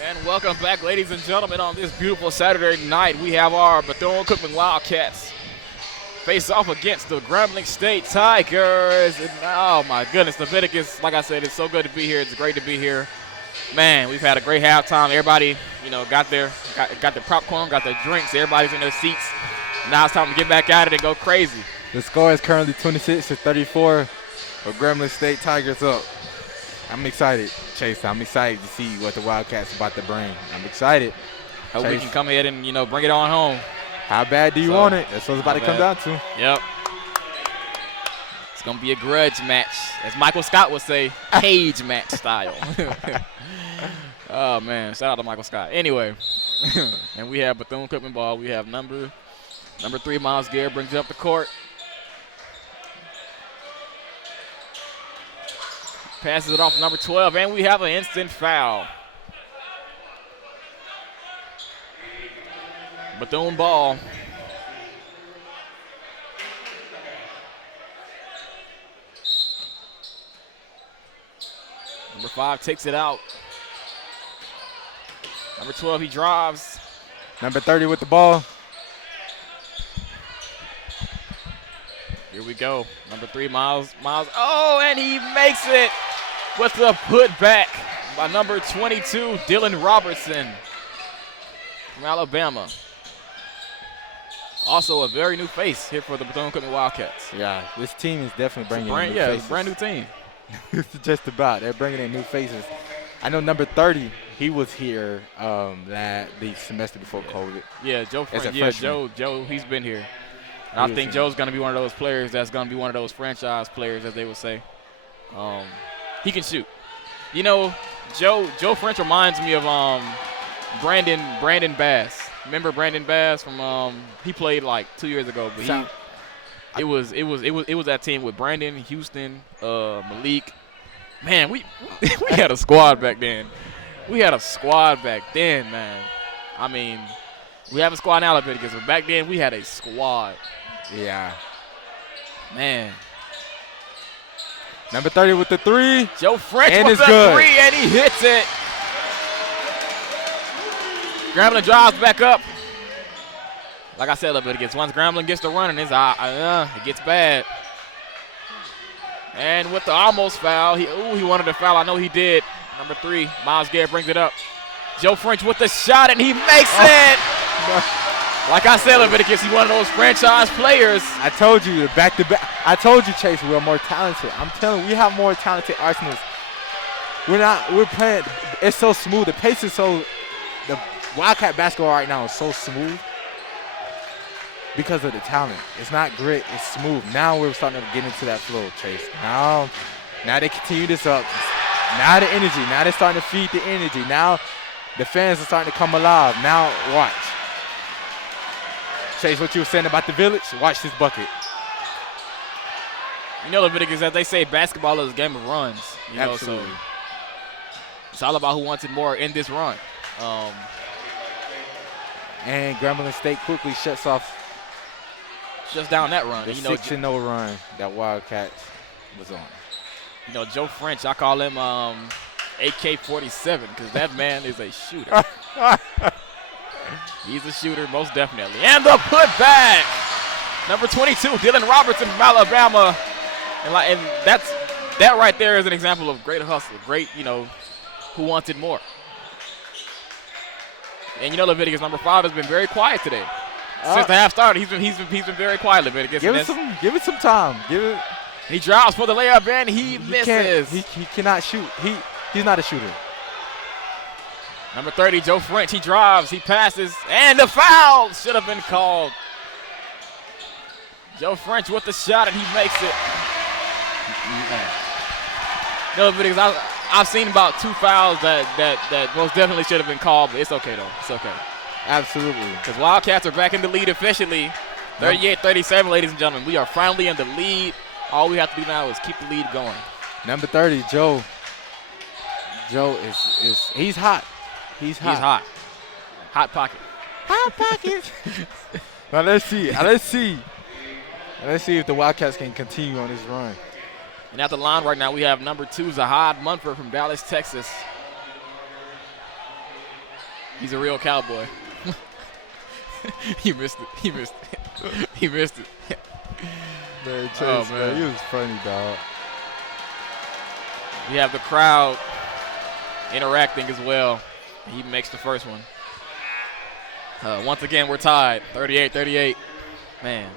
And welcome back, ladies and gentlemen, on this beautiful Saturday night. We have our Bethune-Cookman Wildcats face off against the Grambling State Tigers. And, oh, my goodness, Leviticus, like I said, it's so good to be here. It's great to be here. Man, we've had a great halftime. Everybody, got their popcorn, got their drinks. Everybody's in their seats. Now it's time to get back at it and go crazy. The score is currently 26-34 for Grambling State Tigers up. I'm excited, Chase. I'm excited to see what the Wildcats about to bring. I'm excited. Hope we can come ahead and, bring it on home. How bad do you want it? That's what it's about to come down to. Yep. It's going to be a grudge match. As Michael Scott would say, cage match style. Oh, man. Shout out to Michael Scott. Anyway, and we have Bethune-Cookman ball. We have number 3, Miles Garrett brings it up the court. Passes it off to number 12, and we have an instant foul. Bethune ball. Number 5 takes it out. Number 12, he drives. Number 30 with the ball. Here we go. Number 3, Miles. Oh, and he makes it with the putback by number 22, Dylan Robertson from Alabama. Also a very new face here for the Bethune-Cookman Wildcats. Yeah, this team is definitely bringing in new faces. It's a brand new team. It's just about. They're bringing in new faces. I know number 30, he was here the semester before COVID. Yeah, Joe. Joe, he's been here. And I think Joe's going to be one of those players that's going to be one of those franchise players, as they would say. He can shoot. Joe French reminds me of Brandon Bass. Remember Brandon Bass from he played like 2 years ago, but it was that team with Brandon, Houston, Malik. Man, we had a squad back then. Man. I mean, we have a squad now, Leviticus, but back then we had a squad. Yeah. Man. Number 30 with the 3. Joe French with the 3, and he hits it. Grambling drives back up. Like I said, Leviticus, once Grambling gets to running, it gets bad. And with the almost foul, he wanted to foul. I know he did. Number 3, Miles Garrett brings it up. Joe French with the shot, and he makes it. Like I said, Leviticus, he's one of those franchise players. I told you, back-to-back. I told you, Chase, we're more talented. I'm telling you, we have more talented arsenals. We're playing. It's so smooth. The pace is so. The Wildcat basketball right now is so smooth because of the talent. It's not grit. It's smooth. Now we're starting to get into that flow, Chase. Now they continue this up. Now the energy. Now they're starting to feed the energy. Now the fans are starting to come alive. Now watch. Chase, what you were saying about the village, watch this bucket. Leviticus, as they say, basketball is a game of runs. Absolutely. So it's all about who wants it more in this run. And Grambling State quickly shuts down that run. The 6-0 run that Wildcats was on. Joe French, I call him AK-47 because that man is a shooter. He's a shooter, most definitely. And the putback. Number 22, Dylan Robertson from Alabama. And that right there is an example of great hustle, great, who wants it more. And Leviticus, number 5 has been very quiet today. Since the half started, he's been very quiet, Leviticus. Give it some time. He drives for the layup and he misses. He cannot shoot. He's not a shooter. Number 30, Joe French, he drives, he passes, and the foul should have been called. Joe French with the shot, and he makes it. Leviticus, I've seen about 2 fouls that most definitely should have been called, but it's okay, though. It's okay. Absolutely. Because Wildcats are back in the lead officially. 38-37, ladies and gentlemen. We are finally in the lead. All we have to do now is keep the lead going. Number 30, Joe. Joe is he's hot. He's hot. Hot pocket. Hot pocket. Now let's see. Let's see if the Wildcats can continue on this run. And at the line right now, we have number 2, Zahad Munford from Dallas, Texas. He's a real cowboy. He missed it. He missed it. He missed it. Man, Chase, man, he was funny, dog. We have the crowd interacting as well. He makes the first one. Once again, we're tied, 38-38. Man.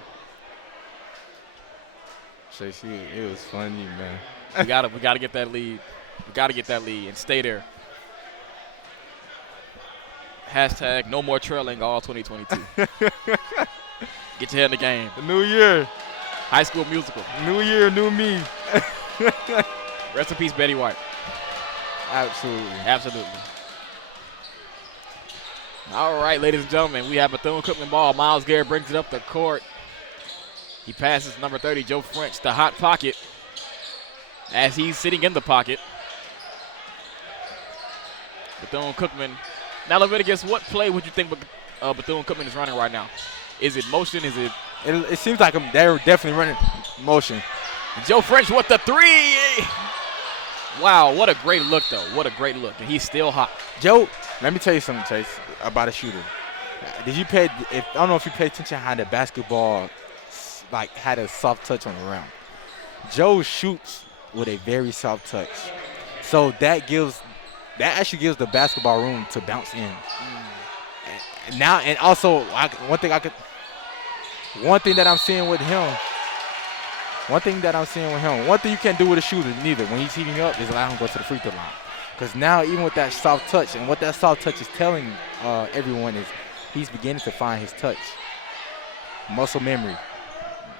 Chase, it was funny, man. we gotta get that lead. We gotta get that lead and stay there. Hashtag no more trailing all 2022. Get your head in the game. The new year. High School Musical. New year, new me. Rest in peace, Betty White. Absolutely. Absolutely. All right, ladies and gentlemen, we have Bethune-Cookman ball. Miles Garrett brings it up the court. He passes number 30, Joe French, the hot pocket, as he's sitting in the pocket. Bethune-Cookman. Now, Leviticus, what play would you think Bethune-Cookman is running right now? Is it motion? Is it? It seems like they're definitely running motion. Joe French with the three. Wow, what a great look, though. What a great look. And he's still hot. Joe, let me tell you something, Chase, about a shooter. I don't know if you paid attention how the basketball had a soft touch on the rim. Joe shoots with a very soft touch. So that actually gives the basketball room to bounce in. And also one thing that I'm seeing with him, one thing you can't do with a shooter neither when he's heating up is allow him to go to the free throw line. Because now even with that soft touch, and what that soft touch is telling everyone is he's beginning to find his touch. Muscle memory.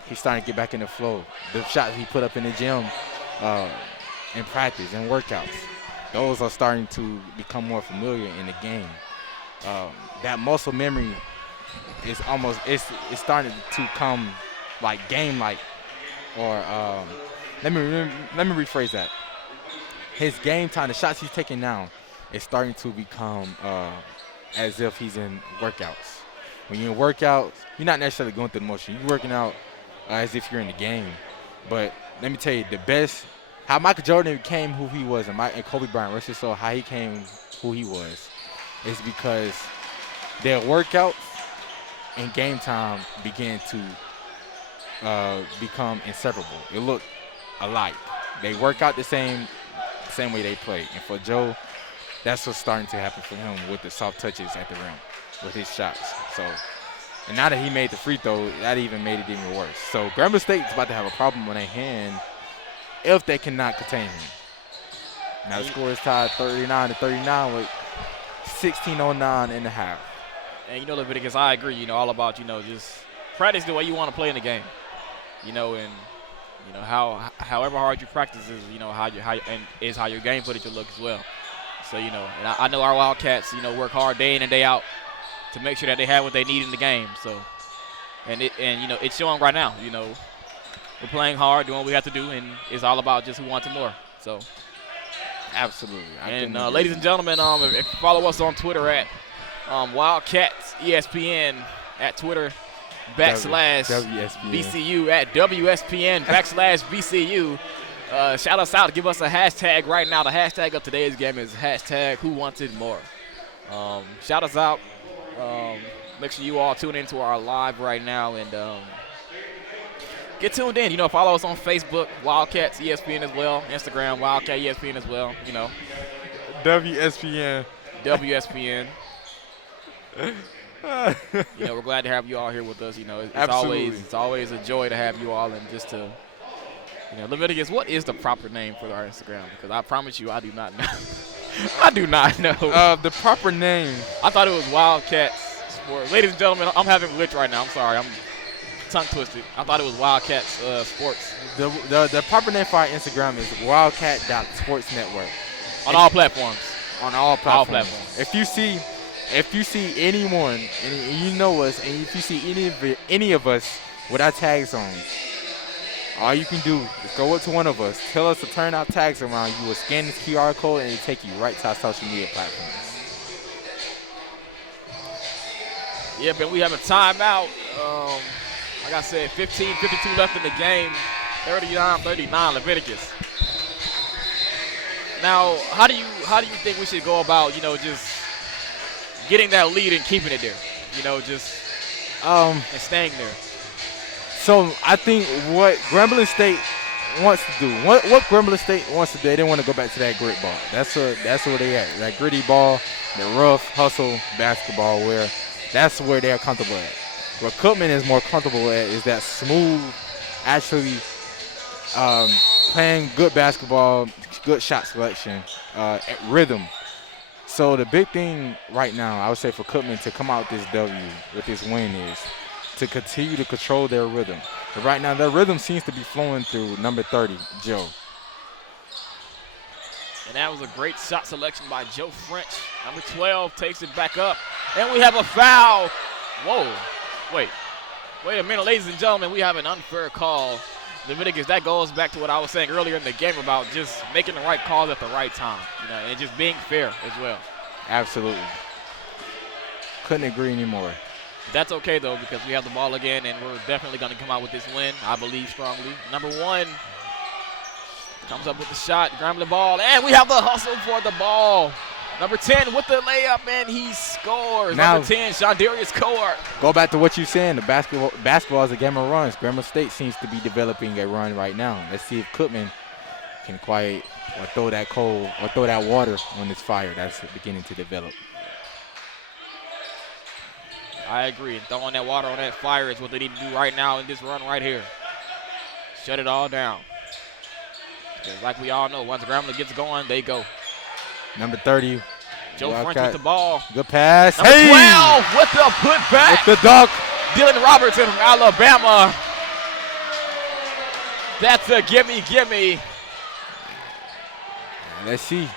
He's starting to get back in the flow. The shots he put up in the gym in practice and workouts, those are starting to become more familiar in the game. That muscle memory is it's starting to come like game-like, or let me rephrase that. His game time, the shots he's taking now, is starting to become as if he's in workouts. When you're in workouts, you're not necessarily going through the motion. You're working out as if you're in the game. But let me tell you, how Michael Jordan became who he was, and Kobe Bryant, rest his soul, how he came who he was, is because their workouts and game time began to become inseparable. It looked alike. They work out the same way they play. And for Joe, that's what's starting to happen for him with the soft touches at the rim, with his shots. So, and now that he made the free throw, that even made it even worse. So Grambling State is about to have a problem on their hand if they cannot contain him. Now the score is tied 39-39 with 16:09 in the half. And Leviticus, I agree. All about just practice the way you want to play in the game. And however hard you practice is how your game footage will look as well. So and I know our Wildcats work hard day in and day out to make sure that they have what they need in the game. So and it's showing right now. We're playing hard, doing what we have to do, and it's all about just who wants it more. So absolutely. And ladies and gentlemen, if you follow us on Twitter at Wildcats ESPN at Twitter /BCU at WSPN /BCU. Shout us out. Give us a hashtag right now. The hashtag of today's game is hashtag Who Wants It More. Shout us out. Make sure you all tune into our live right now and get tuned in. Follow us on Facebook, Wildcats ESPN as well. Instagram, Wildcat ESPN as well. WSPN. We're glad to have you all here with us. It's always a joy to have you all, and just to Leviticus, what is the proper name for our Instagram? Because I promise you, I do not know. I do not know. The proper name. I thought it was Wildcats Sports. Ladies and gentlemen, I'm having a glitch right now. I'm sorry. I'm tongue twisted. I thought it was Wildcats Sports. The proper name for our Instagram is Wildcat.sportsnetwork. On all platforms. On all platforms. If you see anyone, and you know us, and if you see any of us with our tags on, all you can do is go up to one of us, tell us to turn our tags around. You will scan this QR code, and it'll take you right to our social media platforms. Yep, and we have a timeout. Like I said, 15:52 left in the game. 39-39 Leviticus. Now, how do you think we should go about, just getting that lead and keeping it there. You know, just and staying there. So I think what Grambling State wants to do, what Grambling State wants to do, they didn't want to go back to that grit ball. That's where they at. That gritty ball, the rough hustle basketball, where that's where they're comfortable at. Where Cookman is more comfortable at is that smooth, actually playing good basketball, good shot selection, rhythm. So the big thing right now, I would say for Cookman to come out with this W, with this win, is to continue to control their rhythm. But right now, their rhythm seems to be flowing through number 30, Joe. And that was a great shot selection by Joe French. Number 12 takes it back up. And we have a foul. Whoa. Wait a minute, ladies and gentlemen. We have an unfair call. Leviticus, that goes back to what I was saying earlier in the game about just making the right calls at the right time, you know, and just being fair as well. Absolutely. Couldn't agree anymore. That's okay, though, because we have the ball again, and we're definitely going to come out with this win, I believe strongly. Number 1 comes up with the shot, Grambling ball, and we have the hustle for the ball. Number 10 with the layup, and he scores. Now, number 10, Shondarius Coart. Go back to what you're saying. The basketball is a game of runs. Grambling State seems to be developing a run right now. Let's see if Cookman can quiet or throw that coal or throw that water on this fire that's beginning to develop. I agree. Throwing that water on that fire is what they need to do right now in this run right here. Shut it all down. Because like we all know, once Grambling gets going, they go. Number 30. Joe French with the ball. Good pass. Number 12 with the putback. With the dunk. Dylan Robertson from Alabama. That's a gimme. Let's see.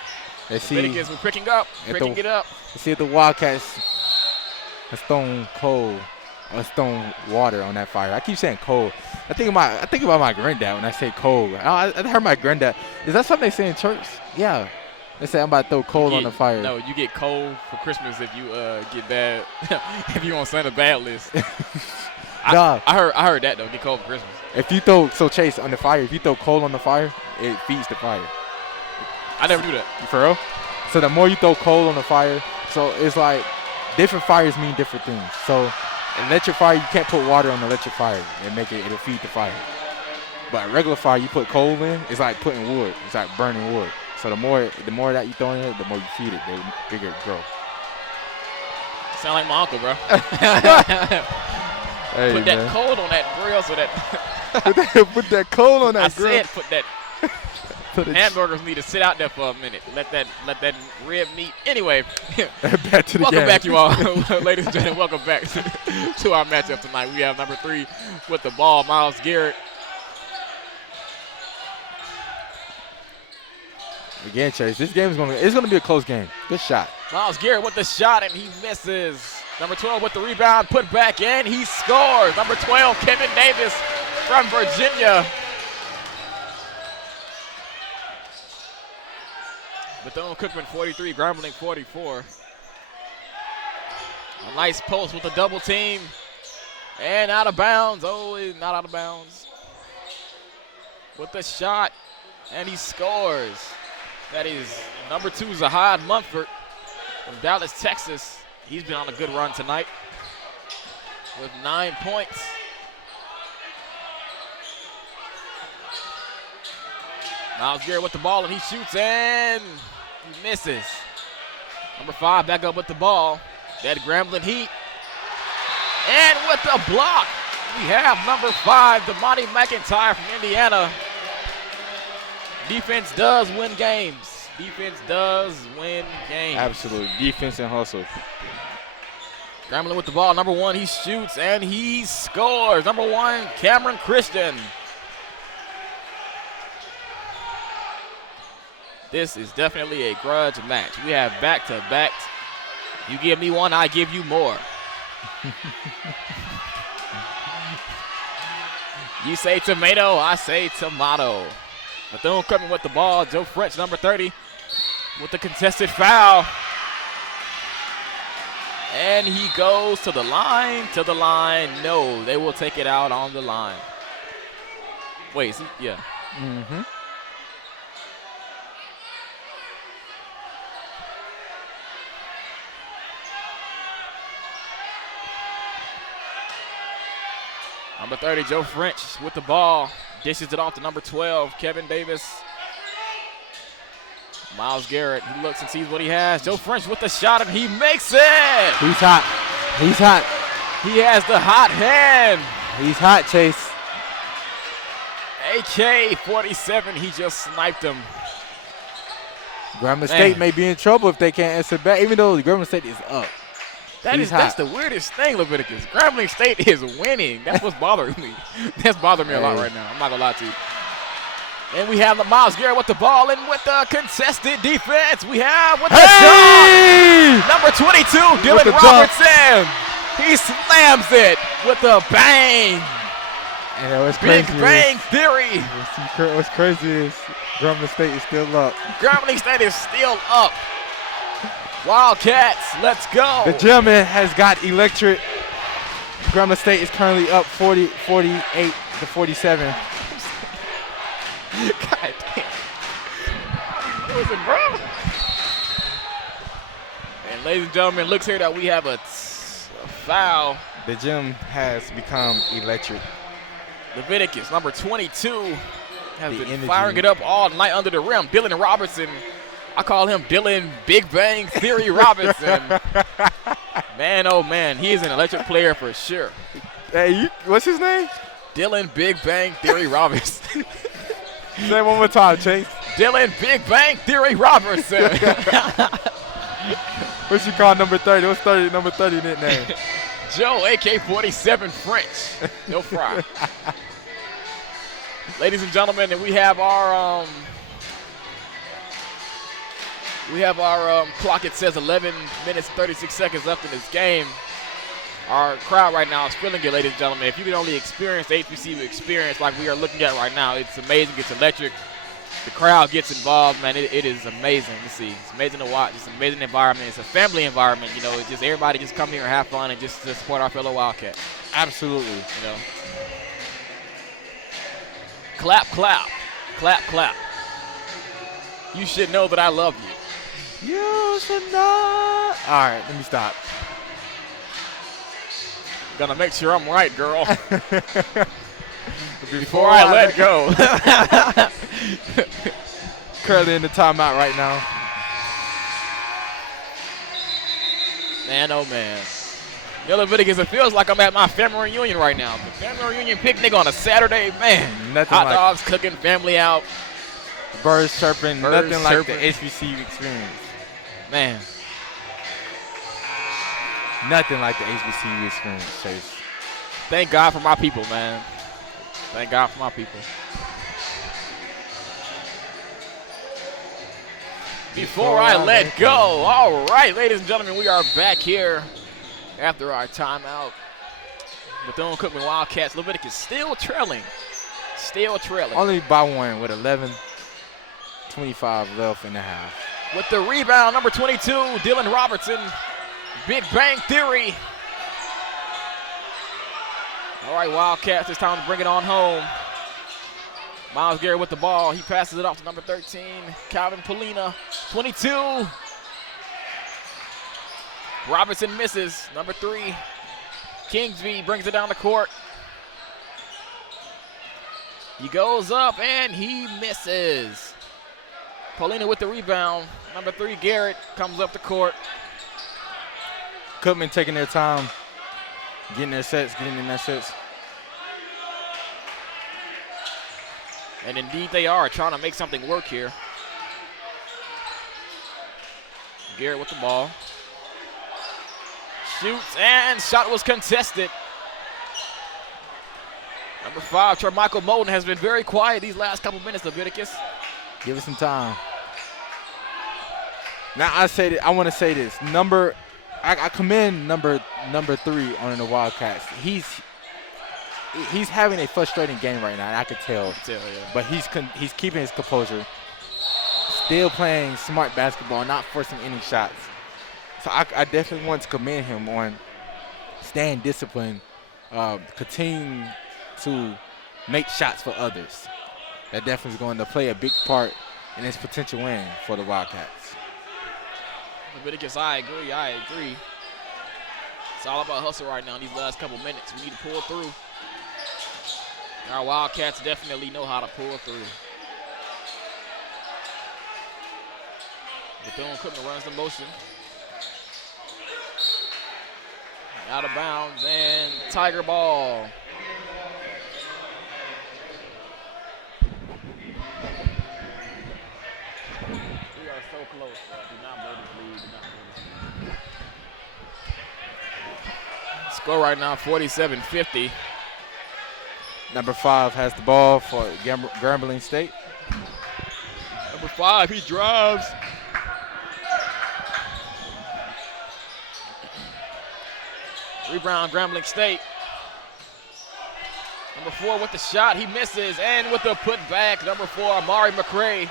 Leviticus, we're picking it up. Let's see if the Wildcats are throwing coal or throwing water on that fire. I keep saying coal. I think about my granddad when I say coal. I heard my granddad. Is that something they say in church? Yeah. They say I'm about to throw coal on the fire. No, you get coal for Christmas if you get bad. If you on Santa bad list. I heard that though. Get coal for Christmas. If you Chase, on the fire, if you throw coal on the fire, it feeds the fire. I never knew that. For real? So the more you throw coal on the fire, so it's like different fires mean different things. So electric fire, you can't put water on the electric fire and it'll feed the fire. But regular fire, you put coal in, it's like putting wood. It's like burning wood. So the more that you throw in it, the more you feed it, the bigger it grows. Sound like my uncle, bro. Hey, put that coal on that grill so that put that coal on that grill. I said put that. Hamburgers need to sit out there for a minute. Let that red meat. Anyway, back to the welcome game. back, you all, ladies and gentlemen. Welcome back to our matchup tonight. We have number 3 with the ball, Miles Garrett. Again, Chase, this game is gonna be a close game. Good shot. Miles Garrett with the shot, and he misses. Number 12 with the rebound, put back in, he scores. Number 12, Kevin Davis from Virginia. Bethune-Cookman 43, Grambling 44. A nice post with a double team. And out of bounds. Oh, he's not out of bounds. With the shot, and he scores. That is number 2, Zahad Munford from Dallas, Texas. He's been on a good run tonight with 9 points. Miles Garrett with the ball, and he shoots, and he misses. Number 5 back up with the ball. That Grambling Heat. And with the block, we have number 5, Damani McIntyre from Indiana. Defense does win games. Absolutely. Defense and hustle. Grambling with the ball. Number 1, he shoots, and he scores. Number 1, Cameron Christian. This is definitely a grudge match. We have back-to-back. You give me one, I give you more. You say tomato, I say tomato. Bethune-Cookman with the ball. Joe French, number 30, with the contested foul. And he goes to the line, No, they will take it out on the line. Wait, is he? Yeah. Mm-hmm. Number 30, Joe French with the ball. Dishes it off to number 12, Kevin Davis. Miles Garrett, he looks and sees what he has. Joe French with the shot, and he makes it. He's hot. He's hot. He has the hot hand. He's hot, Chase. AK-47, he just sniped him. Grambling State may be in trouble if they can't answer back, even though Grambling State is up. That's the weirdest thing, Leviticus. Grambling State is winning. That's what's bothering me. That's bothering me a lot right now. I'm not going to lie to you. And we have the Miles Garrett with the ball and with the contested defense. We have with the dunk. Number 22, Dylan Robertson. He slams it with a bang. And what's crazy Big Bang Theory. What's crazy is Grambling State is still up. Grambling State is still up. Wildcats, let's go. The gentleman has got electric. Grambling State is currently up 48 to 47. God damn. What was it, bro? And ladies and gentlemen, looks here that we have a foul. The gym has become electric. Leviticus, number 22, has been energy. firing it up all night under the rim. Dylan Robertson, I call him Dylan Big Bang Theory Robertson. Man, oh man, he is an electric player for sure. Hey, what's his name? Dylan Big Bang Theory Robertson. Say it one more time, Chase. Dylan Big Bang Theory Robertson. What you call number 30? What's number 30 nickname? Joe, AK-47 French. No fry. Ladies and gentlemen, and we have our clock. It says 11 minutes, 36 seconds left in this game. Our crowd right now is feeling good, ladies and gentlemen. If you can only experience the HBCU experience like we are looking at right now, it's amazing. It's electric. The crowd gets involved, man. It is amazing to see. It's amazing to watch. It's an amazing environment. It's a family environment. You know, it's just everybody just come here and have fun and just to support our fellow Wildcats. Absolutely. You know. Clap, clap. Clap, clap. You should know that I love you. You should know. All right, let me stop. Gonna make sure I'm right, girl. Before I let go. Currently in the timeout right now. Man, oh man. Yo, Leviticus, it feels like I'm at my family reunion right now. The family reunion picnic on a Saturday, man. Nothing Hot like dogs cooking, family out. Birds chirping, Birds nothing chirping. like the HBCU experience. Man. Nothing like the HBCU experience, Chase. Thank God for my people, man. Thank God for my people. Before I let go. All right, ladies and gentlemen, we are back here after our timeout. Bethune-Cookman Wildcats. Leviticus still trailing. Still trailing. Only by one with 11:25 left in the half. With the rebound, number 22, Dylan Robertson. Big Bang Theory. All right, Wildcats, it's time to bring it on home. Miles Garrett with the ball. He passes it off to number 13, Calvin Polina. 22. Robertson misses. Number 3, Kingsby brings it down the court. He goes up and he misses. Polina with the rebound. Number 3, Garrett comes up the court. Cookman taking their time, getting in their sets. And indeed they are trying to make something work here. Garrett with the ball. Shoots and shot was contested. Number 5, Tra'Micheal Moton has been very quiet these last couple minutes, Leviticus. Give it some time. Now I want to say this. I commend number 3 on the Wildcats. He's having a frustrating game right now. I could tell. Yeah. But he's keeping his composure. Still playing smart basketball, not forcing any shots. So I definitely want to commend him on staying disciplined, continuing to make shots for others. That definitely is going to play a big part in his potential win for the Wildcats. Leviticus, I agree. It's all about hustle right now in these last couple minutes. We need to pull through. Our Wildcats definitely know how to pull through. Bethune-Cookman runs the motion. Out of bounds and Tiger ball. We are so close, bro. Do not blow this lead. Do not blow this lead. Score right now, 47-50. Number 5 has the ball for Grambling State. Number 5, he drives. Rebound, Grambling State. Number 4 with the shot, he misses, and with the putback, number 4, Amari McCray.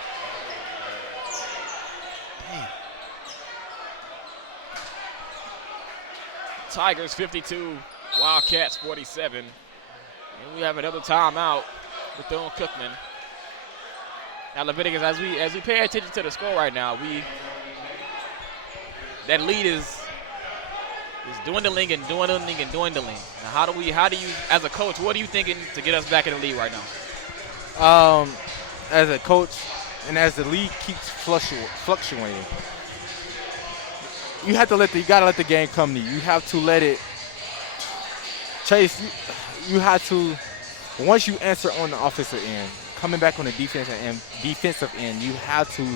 Tigers 52, Wildcats 47. And we have another timeout with Bethune-Cookman. Now Leviticus, as we pay attention to the score right now, that lead is dwindling and dwindling and dwindling. Now how do you, as a coach, what are you thinking to get us back in the lead right now? As a coach and as the league keeps fluctuating, you gotta let the game come to you. You have to let it, Chase. You have to, once you answer on the offensive end, coming back on the defensive end, you have to,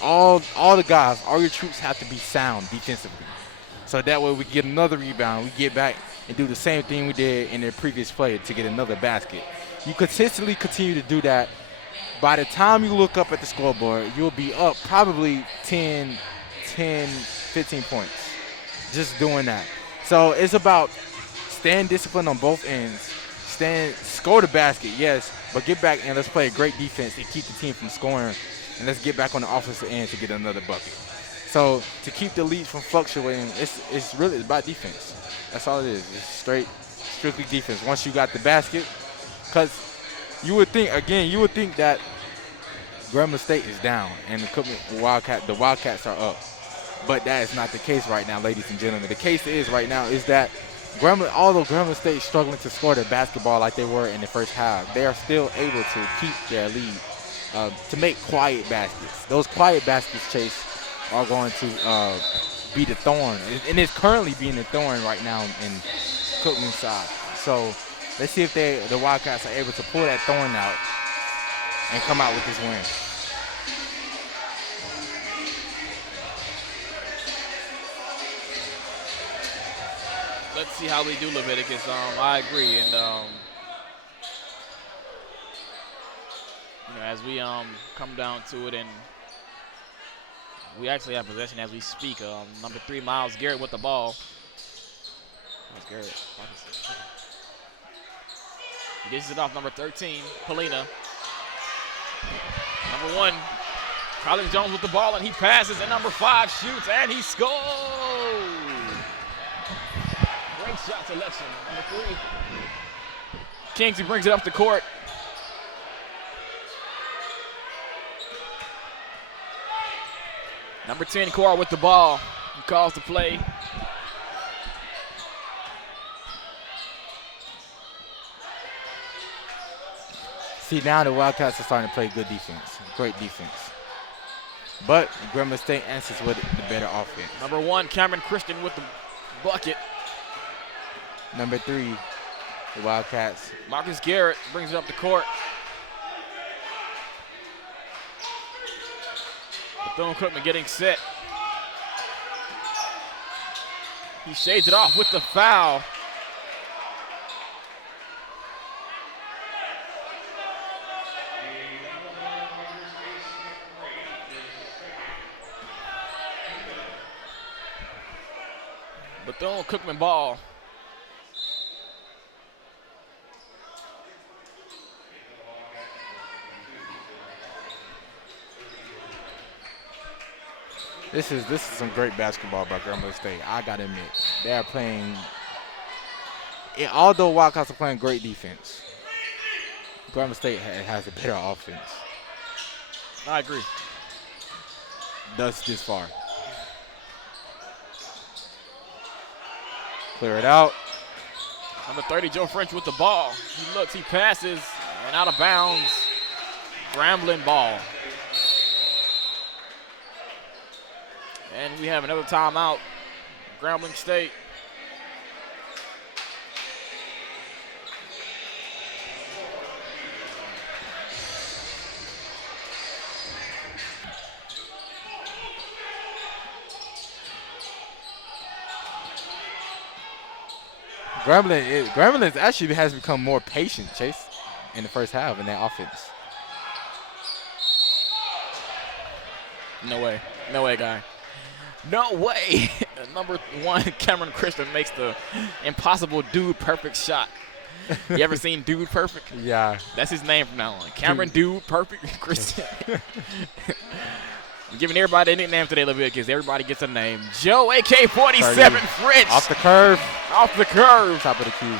all the guys, all your troops have to be sound defensively. So that way we get another rebound, we get back and do the same thing we did in the previous play to get another basket. You consistently continue to do that. By the time you look up at the scoreboard, you'll be up probably 10, 15 points just doing that. So it's about staying disciplined on both ends. Score the basket, yes, but get back and let's play a great defense to keep the team from scoring, and let's get back on the offensive end to get another bucket. So to keep the lead from fluctuating, it's really about defense. That's all it is. It's strictly defense. Once you got the basket, because you would think that Grambling State is down and the Wildcats are up. But that is not the case right now, ladies and gentlemen. The case right now is that although Grambling State is struggling to score their basketball like they were in the first half, they are still able to keep their lead, to make quiet baskets. Those quiet baskets, Chase, are going to be the thorn. And it's currently being the thorn right now in Cookman's side. So let's see if the Wildcats are able to pull that thorn out and come out with this win. Let's see how we do, Leviticus. I agree, and as we come down to it, and we actually have possession as we speak. Number 3, Miles Garrett with the ball. Miles Garrett. He dishes it off. Number 13, Polina. Number 1, Collins Jones with the ball, and he passes, and number 5 shoots, and he scores. Great shot selection. Number 3. Kingsley brings it up the court. Number 10, Cora with the ball. He calls the play. See, now the Wildcats are starting to play good defense, great defense. But Grambling State answers with the better offense. Number 1, Cameron Christian with the bucket. Number 3, the Wildcats. Marcus Garrett brings it up the court. Bethune-Cookman getting set. He shades it off with the foul. Bethune-Cookman ball. This is some great basketball by Grambling State. I gotta admit, they are playing. Although Wildcats are playing great defense, Grambling State has a better offense. I agree. Thus this far. Clear it out. Number 30, Joe French with the ball. He looks, he passes, and out of bounds. Grambling ball. And we have another timeout. Grambling State. Grambling actually has become more patient, Chase, in the first half in that offense. No way. No way, guy. No way. Number 1, Cameron Christian makes the impossible Dude Perfect shot. You ever seen Dude Perfect? Yeah. That's his name from now on. Cameron Dude Perfect Christian. I'm giving everybody a nickname today, Leviticus. Everybody gets a name. Joe, AK-47 French. Off the curve. Off the curve. Top of the key.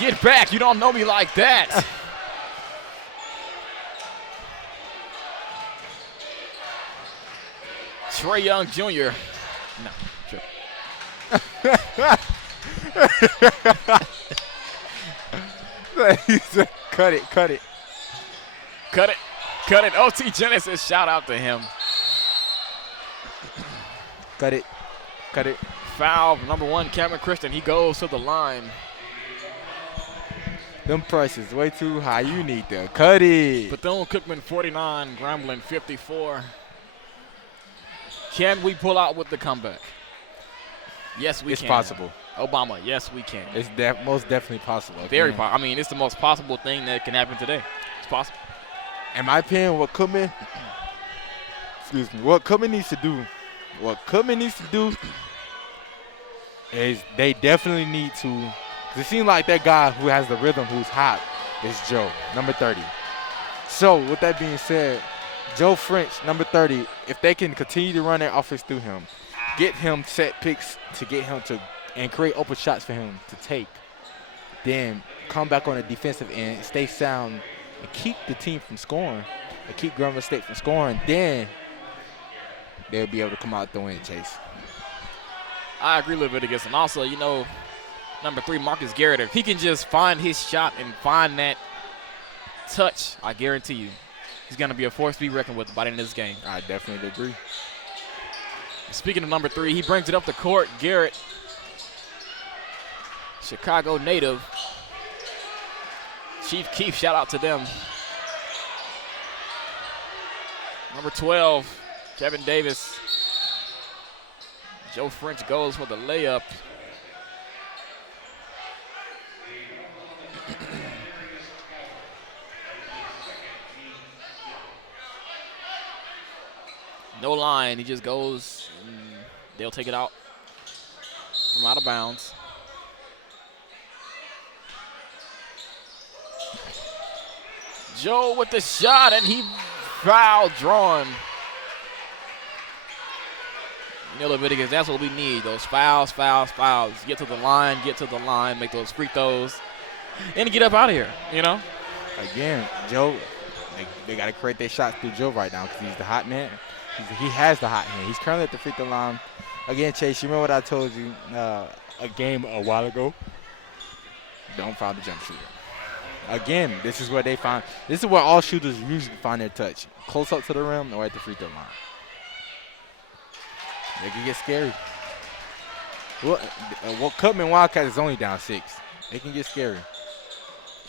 Get back. You don't know me like that. Trey Young Jr. No, sure. Cut it. Cut it. Cut it. OT Genesis, shout out to him. Cut it. Foul, number 1, Cameron Christian. He goes to the line. Them prices way too high. You need to cut it. Bethune-Cookman 49, Grambling 54. Can we pull out with the comeback? Yes, we can. It's possible. Obama, yes, we can. It's most definitely possible. Very possible. I mean, it's the most possible thing that can happen today. It's possible. In my opinion, what Cookman needs to do is they definitely need to, because it seems like that guy who has the rhythm, who's hot, is Joe, number 30. So with that being said, Joe French, number 30, if they can continue to run their offense through him, get him set picks to get him to, and create open shots for him to take, then come back on the defensive end, stay sound, and keep the team from scoring, and keep Grambling State from scoring, then they'll be able to come out the win, Chase. I agree with Leviticus. And also, you know, number 3, Marcus Garrett, if he can just find his shot and find that touch, I guarantee you, he's going to be a force to be reckoned with by the end of this game. I definitely agree. Speaking of number 3, he brings it up the court. Garrett, Chicago native. Chief Keef, shout out to them. Number 12, Kevin Davis. Joe French goes for the layup. No line, he just goes, and they'll take it out from out of bounds. Joe with the shot, and he foul drawn. You know, Leviticus, that's what we need, those fouls. Get to the line, make those free throws, and get up out of here, you know? Again, Joe, they got to create their shots through Joe right now because he's the hot man. He has the hot hand. He's currently at the free throw line. Again, Chase, you remember what I told you a game a while ago? Don't foul the jump shooter. Again, this is where they find. This is where all shooters usually find their touch. Close up to the rim or at the free throw line. They can get scary. Well, Cookman Wildcats is only down 6. They can get scary.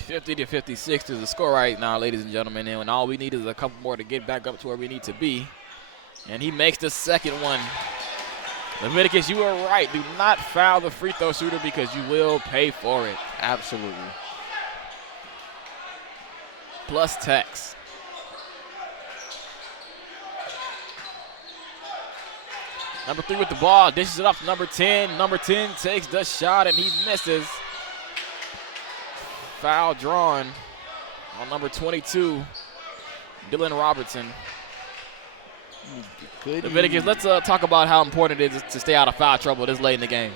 50-56 is the score right now, ladies and gentlemen. And all we need is a couple more to get back up to where we need to be. And he makes the second one. Leviticus, you were right. Do not foul the free throw shooter because you will pay for it. Absolutely. Plus tax. Number 3 with the ball, dishes it up to number 10. Number 10 takes the shot and he misses. Foul drawn on number 22, Dylan Robertson. Leviticus, let's talk about how important it is to stay out of foul trouble this late in the game.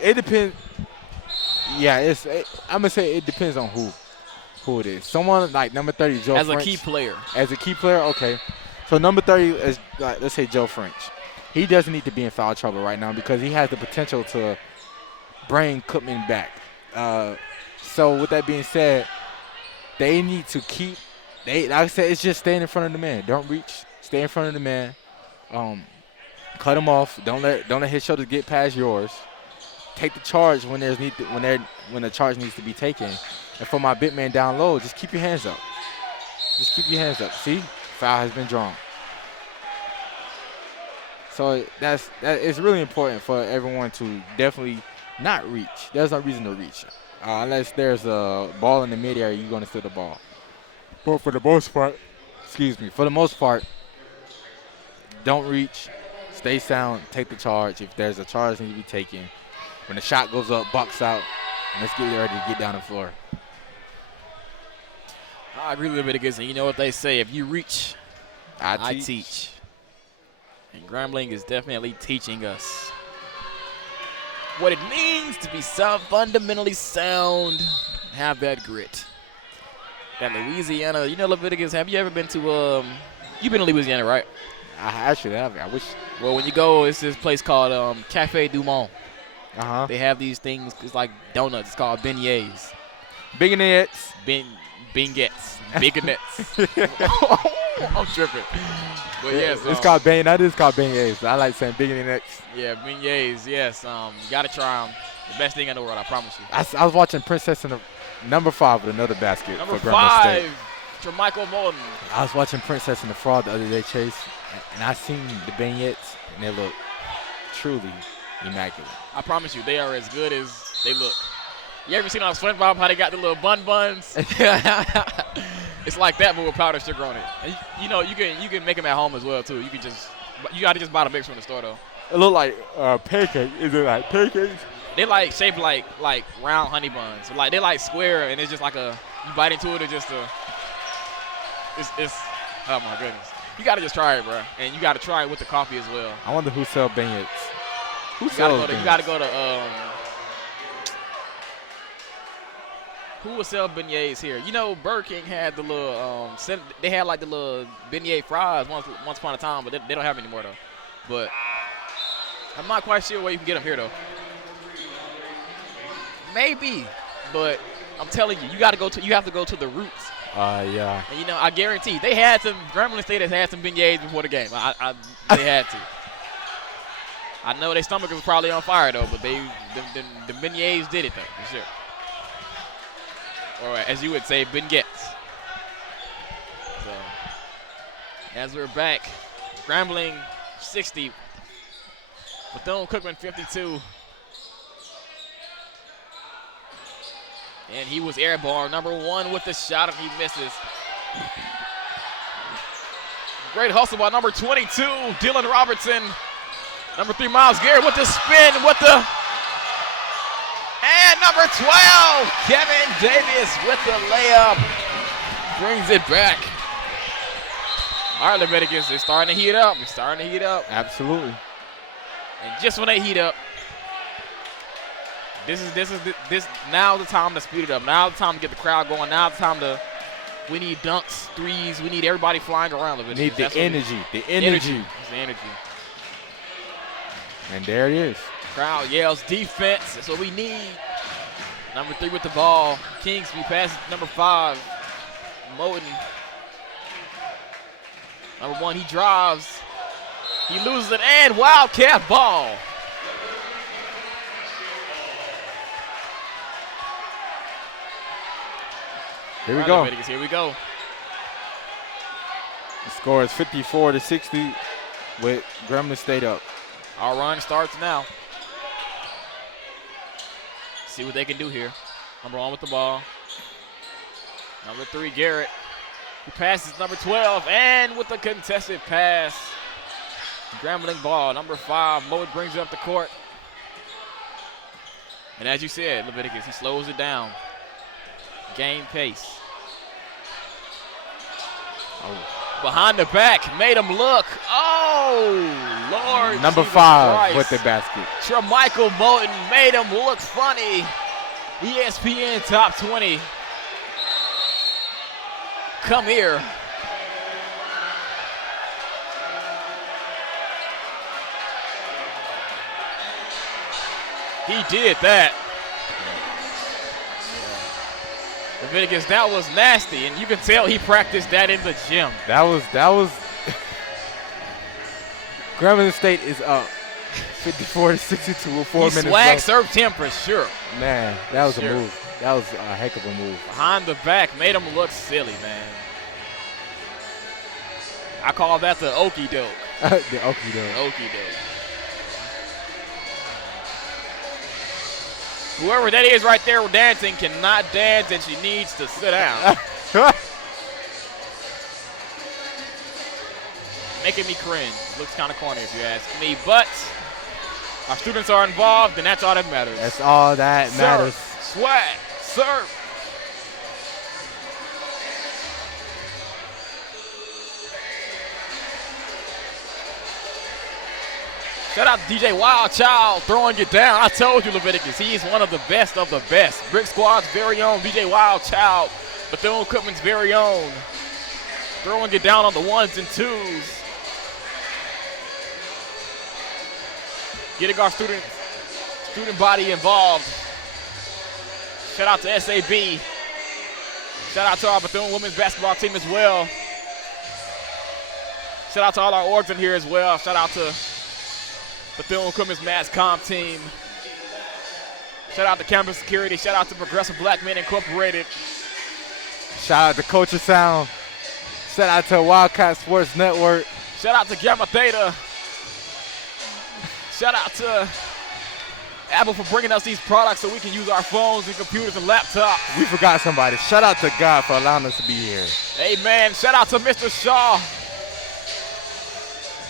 It depends. Yeah, I'm gonna say it depends on who it is. Someone like number 30, Joe As French. A key player. As a key player, okay. So number 30 is let's say Joe French. He doesn't need to be in foul trouble right now because he has the potential to bring Cookman back. So with that being said, they need to keep. Like I said, it's just staying in front of the man. Don't reach. Stay in front of the man. Cut him off. Don't let his shoulders get past yours. Take the charge when the charge needs to be taken. And for my big man down low, just keep your hands up. Just keep your hands up. See, foul has been drawn. So that it's really important for everyone to definitely not reach. There's no reason to reach unless there's a ball in the mid area. You're gonna steal the ball. But for the most part, don't reach. Stay sound. Take the charge. If there's a charge that needs to be taken, when the shot goes up, box out. Let's get ready to get down the floor. I agree with Leviticus, and you know what they say: if you reach, I teach. teach. And Grambling is definitely teaching us what it means to be fundamentally sound, have that grit. That Louisiana, you know, Leviticus, have you ever been to, you've been to Louisiana, right? I actually have. I wish. Well, when you go, it's this place called Cafe Du Monde. Uh-huh. They have these things, it's like donuts. It's called beignets. Beignets. Beignets. I'm tripping. But yes. It's called beignets. That is called beignets. I like saying beignets. Yeah, beignets, yes. You got to try them. The best thing in the world, I promise you. I was watching Princess in the number 5 with another basket number for Grambling State. 5, Tra'Micheal Moton. I was watching Princess and the Frog the other day, Chase, and I seen the beignets, and they look truly immaculate. I promise you, they are as good as they look. You ever seen on SpongeBob how they got the little buns? It's like that, but with powdered sugar on it. And you know, you can make them at home as well too. You got to just buy the mix from the store though. It look like pancake. Is it like pancakes? They like shaped like round honey buns. So like they like square, and it's just like you bite into it, or just it's oh my goodness. You got to just try it, bro, and you got to try it with the coffee as well. I wonder who sells beignets. You got to go to who would sell beignets here? You know, Burger King had the little they had like the little beignet fries once upon a time, but they don't have them anymore though. But I'm not quite sure where you can get them here though. Maybe, but I'm telling you, you have to go to the roots. Yeah. And you know, I guarantee they had some. Grambling State has had some beignets before the game. They had to. I know their stomach was probably on fire though, but the beignets did it though, for sure. Or as you would say, beignets. So, as we're back, Grambling 60, Bethune-Cookman 52. And he was airborne. Number 1 with the shot, and he misses. Great hustle by number 22, Dylan Robertson. Number 3, Miles Garrett with the spin, and number 12, Kevin Davis with the layup. Brings it back. All right, Leviticus, they're starting to heat up. Absolutely. And just when they heat up, this now the time to speed it up. Now the time to get the crowd going. Now the time we need dunks, threes. We need everybody flying around. Need the energy. The energy. And there it is. Crowd yells defense. That's what we need. Number 3 with the ball. Kingsby passes number 5. Moton. Number 1, he drives. He loses it, and Wildcat ball. Here we go. Here we go. The score is 54-60 with Grambling State up. Our run starts now. See what they can do here. Number 1 with the ball. Number 3, Garrett. He passes number 12, and with the contested pass. Grambling ball. Number 5, Moton brings it up the court. And as you said, Leviticus, he slows it down. Game pace. Behind the back, made him look. Oh, Lord. Number Jesus 5 Christ. with the basket. Tra'Micheal Moton made him look funny. ESPN Top 20. Come here. He did that. Leviticus, that was nasty, and you can tell he practiced that in the gym. That was Grambling State is up 54-62 with 4 minutes left. Swag served him for sure. Man, that was a move. That was a heck of a move. Behind the back made him look silly, man. I call that the okey doke. The okey doke. Okey doke. Whoever that is right there dancing cannot dance, and she needs to sit down. Making me cringe. Looks kind of corny if you ask me, but our students are involved, and that's all that matters. That's all that matters. Swag, serve. Shout out to DJ Wildchild throwing it down. I told you, Leviticus, he is one of the best of the best. Brick Squad's very own DJ Wildchild, Bethune-Cookman's very own. Throwing it down on the ones and twos. Getting our student body involved. Shout out to SAB. Shout out to our Bethune women's basketball team as well. Shout out to all our orgs in here as well. Shout out to Bethune-Cookman's Mass Comm team. Shout out to Campus Security. Shout out to Progressive Black Men Incorporated. Shout out to Culture Sound. Shout out to Wildcat Sports Network. Shout out to Gamma Theta. Shout out to Apple for bringing us these products so we can use our phones and computers and laptops. We forgot somebody. Shout out to God for allowing us to be here. Amen. Shout out to Mr. Shaw,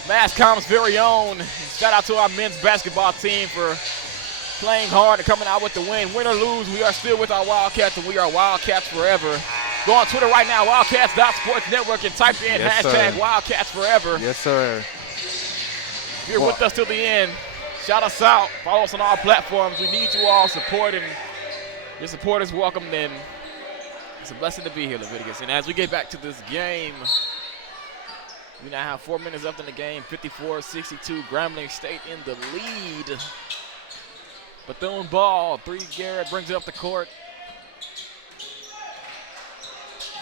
Masscom's very own. And shout out to our men's basketball team for playing hard and coming out with the win. Win or lose, we are still with our Wildcats, and we are Wildcats forever. Go on Twitter right now, Wildcats.sportsnetwork, and type in hashtag Wildcats forever. Yes, sir. If you're with us till the end, shout us out. Follow us on all platforms. We need you all support, and your support is welcome. And it's a blessing to be here, Leviticus. And as we get back to this game, we now have 4 minutes left in the game. 54-62, Grambling State in the lead. Bethune ball. 3 Garrett brings it up the court.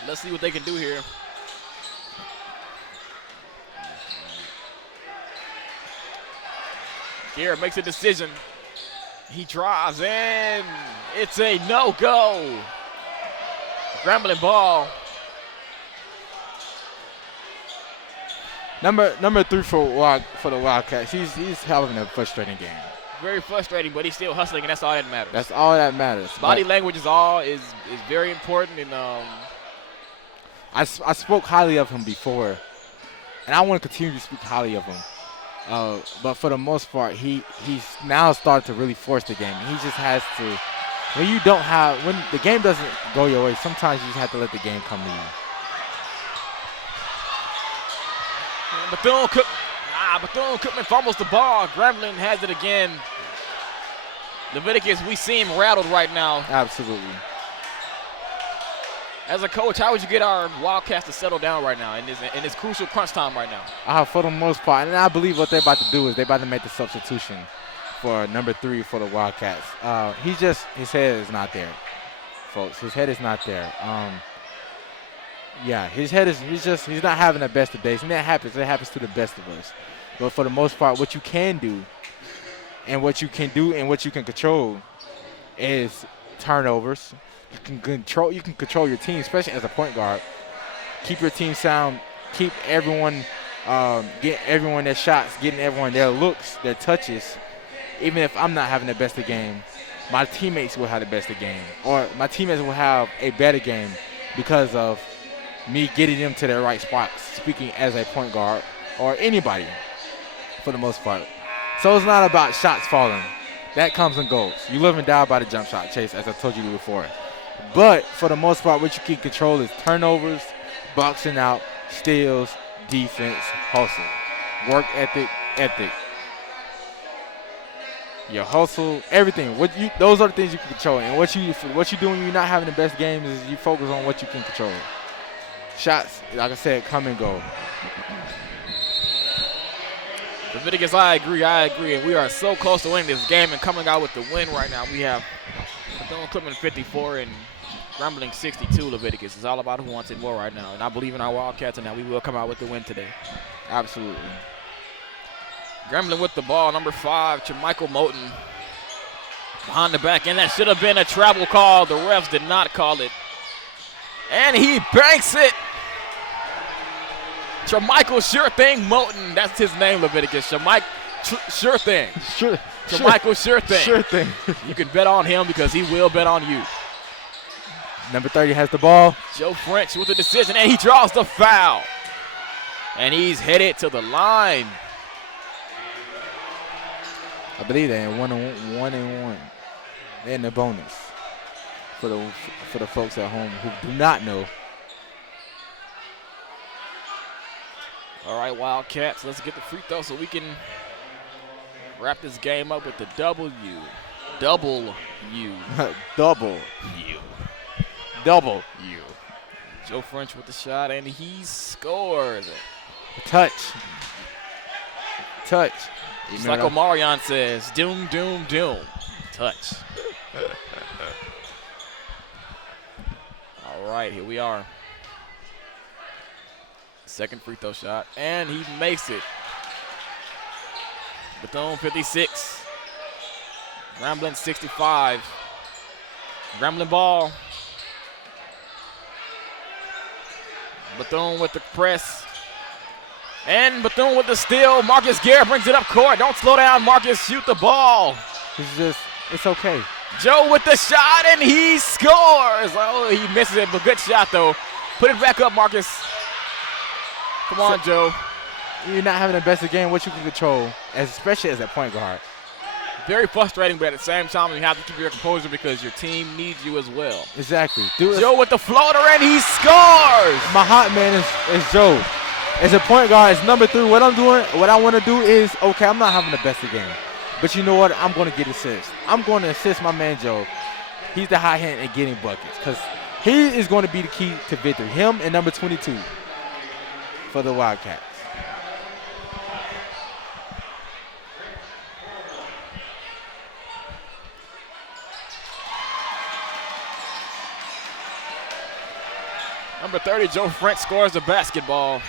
Let's see what they can do here. Garrett makes a decision. He drives, and it's a no-go. Grambling ball. Number 3 for the Wildcats. He's having a frustrating game. Very frustrating, but he's still hustling, and that's all that matters. That's all that matters. Body language is very important, and I spoke highly of him before, and I want to continue to speak highly of him. But for the most part, he's now started to really force the game. He just has to. When the game doesn't go your way, sometimes you just have to let the game come to you. Bethune-Cookman fumbles the ball. Grambling has it again. Leviticus, we seem rattled right now. Absolutely. As a coach, how would you get our Wildcats to settle down right now in this crucial crunch time right now? For the most part, and I believe what they're about to do is they're about to make the substitution for number 3 for the Wildcats. His head is not there, folks. His head is not there. He's not having the best of days, and that happens. It happens to the best of us. But for the most part, what you can do and what you can control is turnovers. You can control your team, especially as a point guard. Keep your team sound. Keep everyone, getting everyone their shots, getting everyone their looks, their touches. Even if I'm not having the best of game, my teammates will have the best of game, or my teammates will have a better game because of me getting them to their right spots. Speaking as a point guard or anybody, for the most part. So it's not about shots falling. That comes and goes. You live and die by the jump shot, Chase, as I told you before. But for the most part, what you can control is turnovers, boxing out, steals, defense, hustle, work ethic. Your hustle, everything. Those are the things you can control. And what you do when you're not having the best games is you focus on what you can control. Shots, like I said, come and go. Leviticus, I agree, and we are so close to winning this game and coming out with the win right now. We have Bethune-Cookman 54 and Grambling 62, Leviticus. It's all about who wants it more right now. And I believe in our Wildcats, and that we will come out with the win today. Absolutely. Grambling with the ball, number 5, Tra'Micheal Moton. Behind the back, and that should have been a travel call. The refs did not call it. And he banks it. Tra'Micheal Sure Thing Moton. That's his name, Leviticus. Sure Thing. Tra'Micheal Sure Thing. Sure Thing. You can bet on him because he will bet on you. Number 30 has the ball. Joe French with the decision, and he draws the foul. And he's headed to the line. I believe they're in 1-1. They're in the bonus for the folks at home who do not know. All right, Wildcats, let's get the free throw so we can wrap this game up with the W. Double U. Double U. Double U. Joe French with the shot, and he scores. Touch. Just like Omarion says, doom, doom, doom. Touch. All right, here we are. Second free throw shot, and he makes it. Bethune 56. Grambling 65. Grambling ball. Bethune with the press. And Bethune with the steal. Marcus Garrett brings it up court. Don't slow down, Marcus. Shoot the ball. It's okay. Joe with the shot, and he scores. Oh, he misses it, but good shot, though. Put it back up, Marcus. Come on, Joe. You're not having the best of game, what you can control, especially as a point guard. Very frustrating, but at the same time, you have to keep your composure because your team needs you as well. Exactly. Joe with the floater, and he scores. My hot man is Joe. As a point guard, as number 3, what I want to do is, okay, I'm not having the best of game. But you know what? I'm going to get assists. I'm going to assist my man, Joe. He's the hot hand at getting buckets because he is going to be the key to victory. Him and number 22 for the Wildcats. Number 30, Joe French scores the basketball.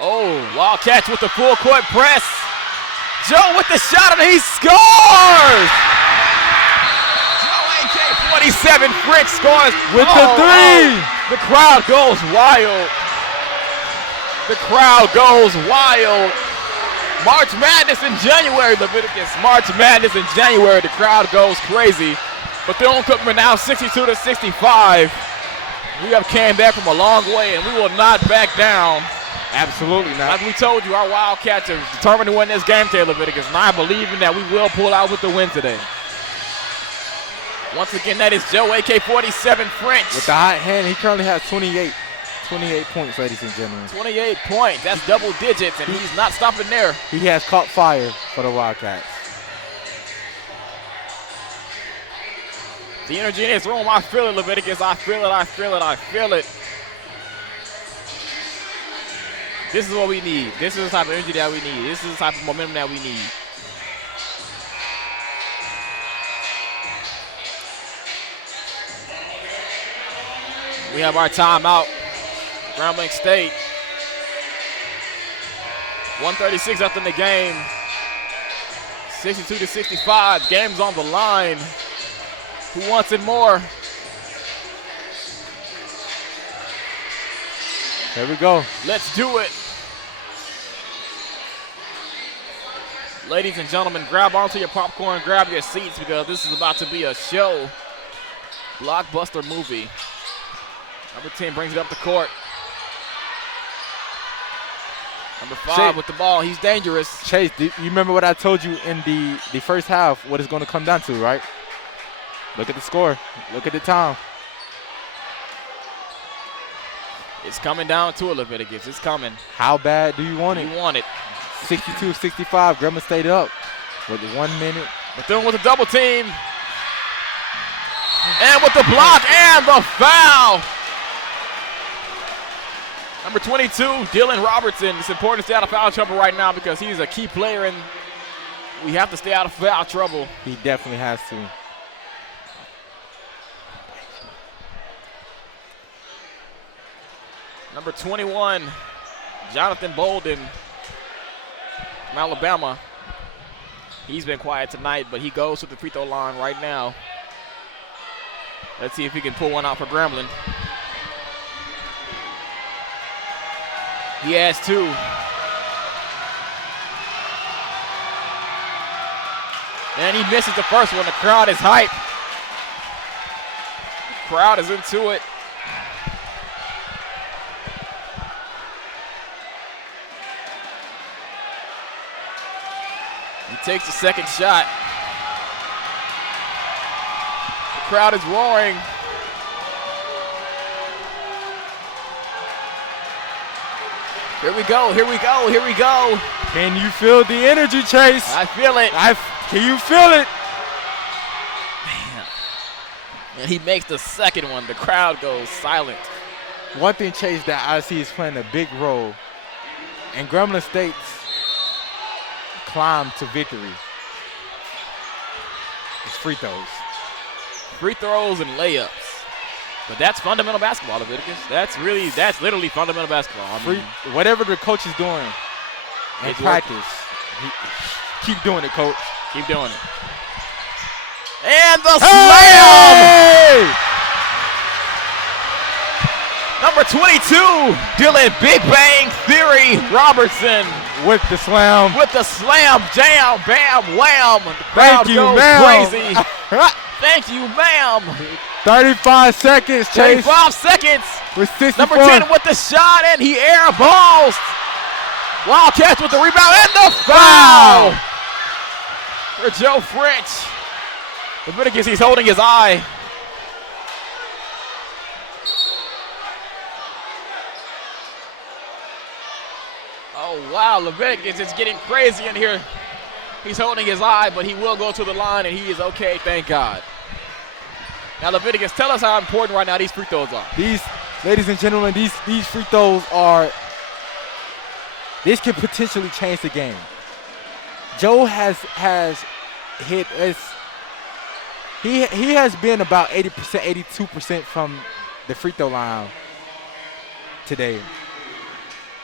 Oh, Wildcats with the full court press. Joe with the shot, and he scores! Joe AK-47 French scores with the 3. The crowd goes wild. The crowd goes wild. March Madness in January, Leviticus. March Madness in January. The crowd goes crazy. Bethune-Cookman now 62-65. We have came back from a long way, and we will not back down. Absolutely not. Like we told you, our Wildcats are determined to win this game today, Leviticus, and I believe in that we will pull out with the win today. Once again, that is Joe AK-47 French. With the hot hand, he currently has 28 points, ladies and gentlemen. 28 points. That's double digits, and he's not stopping there. He has caught fire for the Wildcats. The energy in this room, I feel it, Leviticus. I feel it. This is what we need. This is the type of energy that we need. This is the type of momentum that we need. We have our timeout. Grambling State. 1:36 left in the game. 62-65. Game's on the line. Who wants it more? There we go. Let's do it. Ladies and gentlemen, grab onto your popcorn, grab your seats because this is about to be a show. Blockbuster movie. Number 10 brings it up the court. Number 5 Chase, with the ball. He's dangerous. Chase, do you remember what I told you in the first half, what it's going to come down to, right? Look at the score. Look at the time. It's coming down to it, Leviticus. It's coming. How bad do you want it? You want it. 62-65. Grambling State up with 1 minute. Bethune with a double team. And with the block and the foul. Number 22, Dylan Robertson. It's important to stay out of foul trouble right now because he's a key player and we have to stay out of foul trouble. He definitely has to. Number 21, Jonathan Bolden from Alabama. He's been quiet tonight, but he goes to the free throw line right now. Let's see if he can pull one out for Grambling. He has 2. And he misses the first one. The crowd is hype. The crowd is into it. He takes the second shot. The crowd is roaring. Here we go, here we go, here we go. Can you feel the energy, Chase? I feel it. Can you feel it? Man. And he makes the second one. The crowd goes silent. One thing, Chase, that I see is playing a big role in Grambling State's climb to victory. It's free throws. Free throws and layups. But that's fundamental basketball, Leviticus. That's literally fundamental basketball. Whatever the coach is doing in practice, keep doing it, coach. Keep doing it. And the slam! Number 22, Dylan Big Bang Theory Robertson. With the slam. With the slam, jam, bam, wham. The Thank you, ma'am. Crazy. Thank you, ma'am. 35 seconds, Chase. 35 seconds. With 64. Number 10 with the shot, and he air balls. Wildcats with the rebound and the foul for Joe French. Leviticus, he's holding his eye. Oh, wow, Leviticus is getting crazy in here. He's holding his eye, but he will go to the line, and he is okay, thank God. Now, Leviticus, tell us how important right now these free throws are. Ladies and gentlemen, these free throws this could potentially change the game. Joe has hit he has been about 80%, 82% from the free throw line today.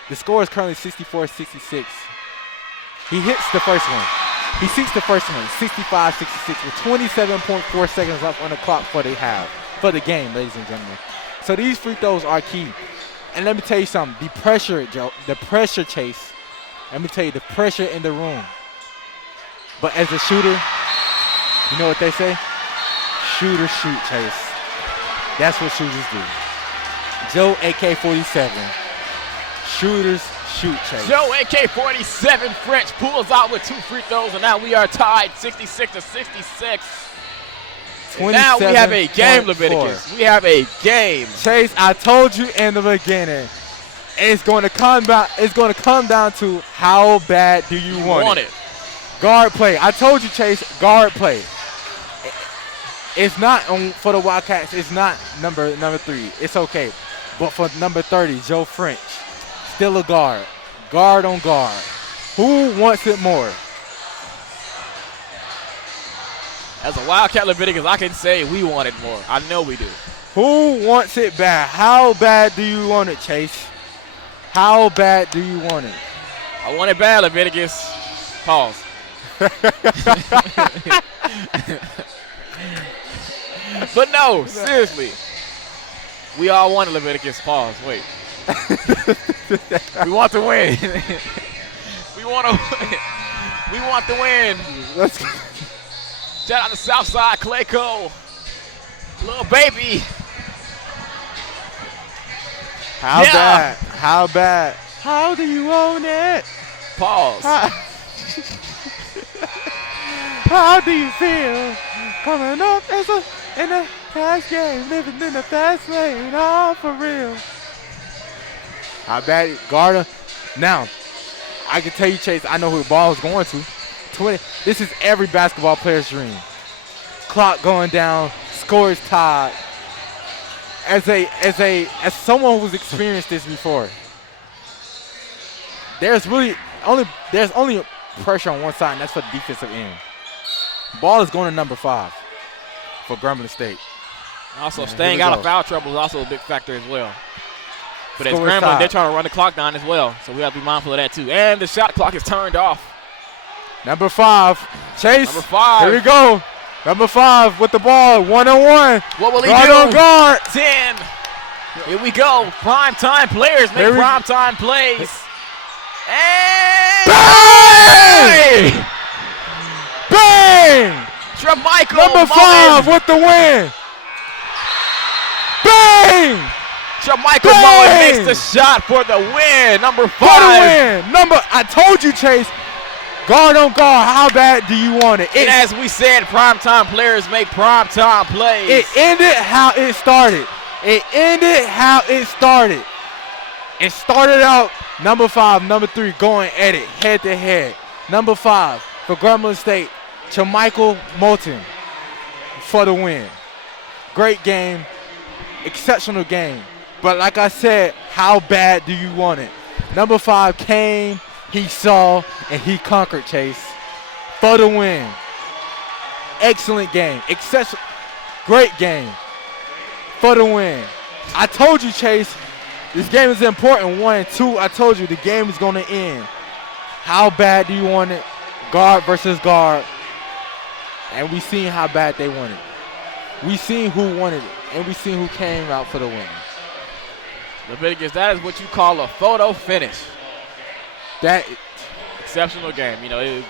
The score is currently 64-66. He hits the first one. He seeks the first one, 65-66, with 27.4 seconds left on the clock for the game, ladies and gentlemen. So these free throws are key. And let me tell you something, the pressure, Joe, the pressure, Chase, let me tell you, the pressure in the room. But as a shooter, you know what they say? Shooters shoot, Chase. That's what shooters do. Joe, AK-47. Shooters shoot, Chase. Joe, AK-47 French pulls out with 2 free throws, and now we are tied 66-66. Now we have a game, Leviticus. We have a game. Chase, I told you in the beginning, it's going to come down to how bad do you want it. Guard play. I told you, Chase, guard play. It's not for the Wildcats. It's not number 3. It's okay. But for number 30, Joe French, still a guard. Guard on guard. Who wants it more? As a Wildcat, Leviticus, I can say we want it more. I know we do. Who wants it bad? How bad do you want it, Chase? How bad do you want it? I want it bad, Leviticus. Pause. But no, seriously. We all want it, Leviticus. Pause. Wait. We want to win. We want to win. We want to win. Let's go. Shout out to Southside Clayco. Little baby. How bad? How bad? How do you want it? Pause. How do you feel coming up in a fast game, living in a fast lane, all for real? How bad, Garda? Now, I can tell you, Chase, I know who the ball is going to. 20. This is every basketball player's dream. Clock going down, score is tied. As someone who's experienced this before, there's only pressure on one side, and that's for the defensive end. Ball is going to number 5 for Grambling State. Also, staying out of foul trouble is also a big factor as well. But as Score Grambling, side. they're trying to run the clock down as well, so we have to be mindful of that too. And the shot clock is turned off. Number 5, Chase. Number 5. Here we go. Number 5 with the ball, 1-on-1. What will he Guard do? on guard. 10. Here we go. Prime time players make prime time plays. And Bang! Bang! Tra'Micheal Number 5 Moton. with the win. Bang! Tra'Micheal Moton makes the shot for the win. Number 5. For the win. I told you, Chase. Guard on guard. How bad do you want it? And as we said, primetime players make primetime plays. It ended how it started. It ended how it started. It started out number 5, number 3 going at it head to head. Number 5 for Grambling State, Tra'Micheal Moton for the win. Great game, exceptional game. But like I said, how bad do you want it? Number 5 came, he saw, and he conquered, Chase, for the win. Excellent game. Great game for the win. I told you, Chase, this game is important. 1 and 2, I told you the game is going to end. How bad do you want it? Guard versus guard. And we seen how bad they wanted it. We seen who wanted it, and we seen who came out for the win. Leviticus, that is what you call a photo finish. That exceptional game. You know, it was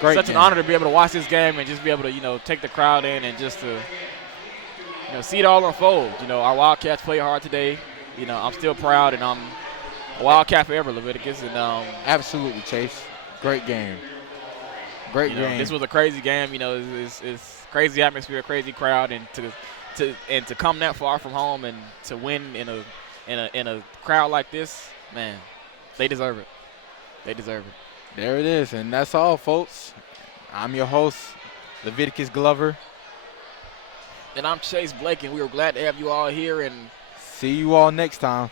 great such game. an honor to be able to watch this game and just be able to, you know, take the crowd in and just to, you know, see it all unfold. You know, our Wildcats played hard today. You know, I'm still proud, and I'm a Wildcat forever, Leviticus. And absolutely, Chase. Great game. Great game. This was a crazy game. You know, it's crazy atmosphere, crazy crowd, and to come that far from home and to win in a crowd like this, man, they deserve it. They deserve it. There it is, and that's all, folks. I'm your host, Leviticus Glover. And I'm Chase Blake, and we were glad to have you all here. And see you all next time.